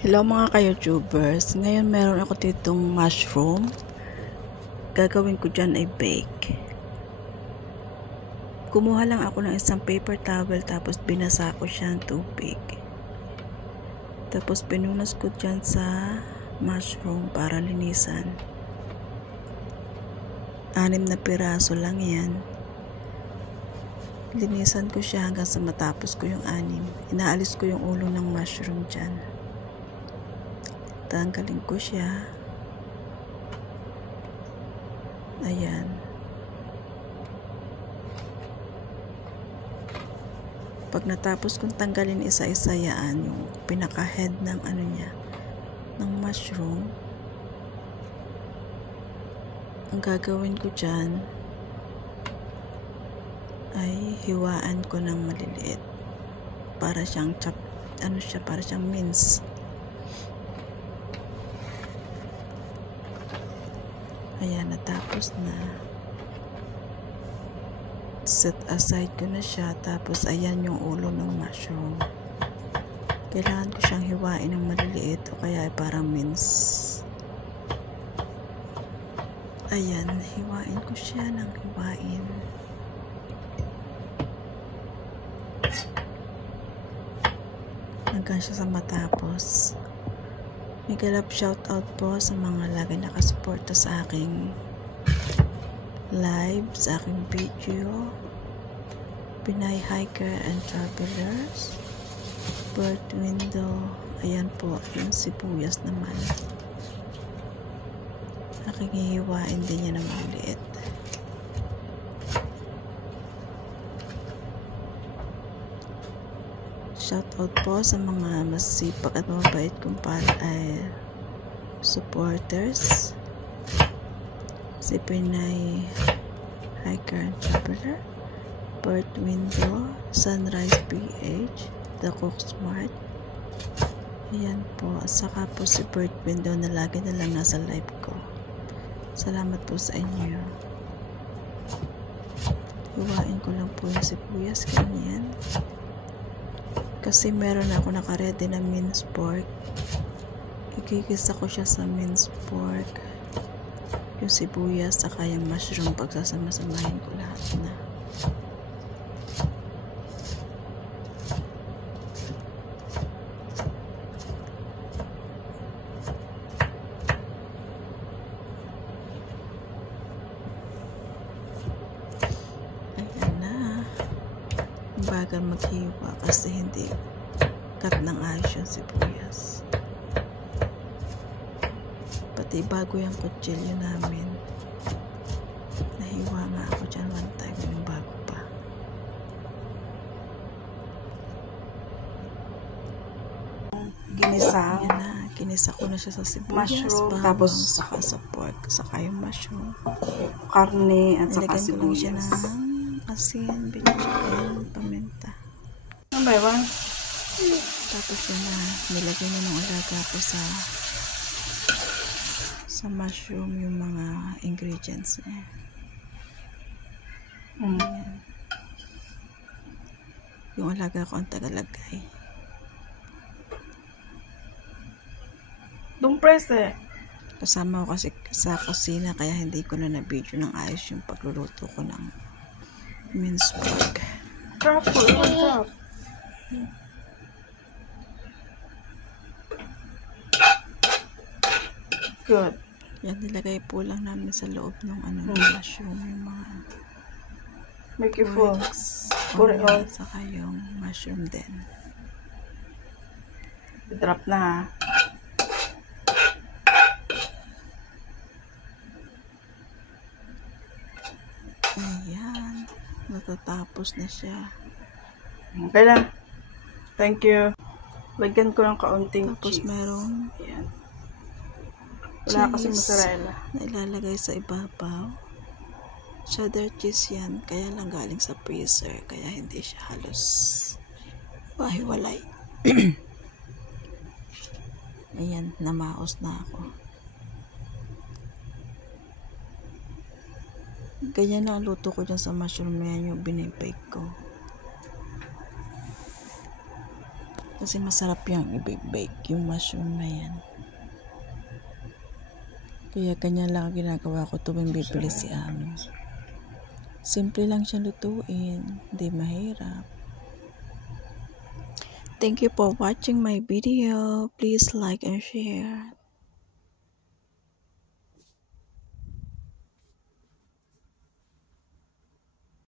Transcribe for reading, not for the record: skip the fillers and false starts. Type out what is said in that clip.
Hello mga ka-YouTubers, ngayon meron ako ditong mushroom. Gagawin ko dyan ay bake. Kumuha lang ako ng isang paper towel tapos binasa ko siya ng tubig. Tapos pinunas ko dyan sa mushroom para linisan. 6 na piraso lang yan. Linisan ko siya hanggang sa matapos ko yung 6. Inaalis ko yung ulo ng mushroom dyan. Tanggalin ko siya. Ayan. Pag natapos kong tanggalin isa-isa yan, yung pinaka-head ng niya, ng mushroom, ang gagawin ko dyan ay hiwaan ko ng maliliit para siyang para siyang mince. Ayan, natapos na. Set aside ko na siya. Tapos, ayan yung ulo ng mushroom. Kailangan ko siyang hiwain ng maliliit o kaya parang mince. Ayan, hiwain ko siya ng hiwain. Hanggang siya sa matapos. Migalap shoutout po sa mga lagi nakasuporta sa aking live, sa aking video. Pinay Hiker and Travelers, Bird Window, ayan po, yung sibuyas naman. Aking hihiwain din yan ng maliit. Shoutout po sa mga masipag at mabait kong supporters. Si Pinay Hiker and Traveler, Bird Window, Sunrise PH, The Cook Smart. Ayan po. At saka po si Bird Window na lagi na lang nasa live ko. Salamat po sa inyo. Hiwain ko lang po yung sibuyas. Ganyan. Kasi meron ako nakaredy na minced pork. Ikikisa ko siya sa minced pork. Yung sibuyas saka yung mushroom, pagsasama-samahin ko lahat na. Ayan na. Bagal maghiwa kasi hindi cut ng ayos yung sibuyas. Pati bago yung kutsilyo namin, nahiwa nga ako dyan one time yung bago pa. Ginisa. Yan na, kinisa ko na siya sa sibuyas, Mushroom, bawang, tapos saka sa pork, saka yung mushroom. karne at saka Nilagyan ko lang siya sibuyas. ng asin, bitchin, paminta. Ano ba yun? Tapos yun na, nilagyan na ng alaga ko sa mushroom yung mga ingredients niya. Ayan. Yung alaga ko ang tagalagay. Dumpres eh. Kasama ko kasi sa kusina kaya hindi ko na na-video ng ayos yung pagluluto ko ng minced pork. Truffle, what's up? Good. Yan, nilagay po lang namin sa loob ng mushroom yung mga Make it full. Put it onion, on. saka yung mushroom din. Drop na ha. Ayan, natatapos na siya. Okay lang. Thank you. Lagyan ko ng kaunting Tapos cheese. merong Ayan. Wala kasi cheese mozzarella. na ilalagay sa ibabaw. Cheddar cheese yan, kaya lang galing sa freezer, kaya hindi siya halos wahiwalay. Ayan, namaos na ako. Ganyan na ang luto ko dyan sa mushroom na yan, yung binibake ko. Kasi masarap yung i-bake yung mushroom na yan. Kaya kanya lang ang ginagawa ko tuwing bibili si Ami. Simple lang siya lutuin, hindi mahirap. Thank you for watching my video. Please like and share.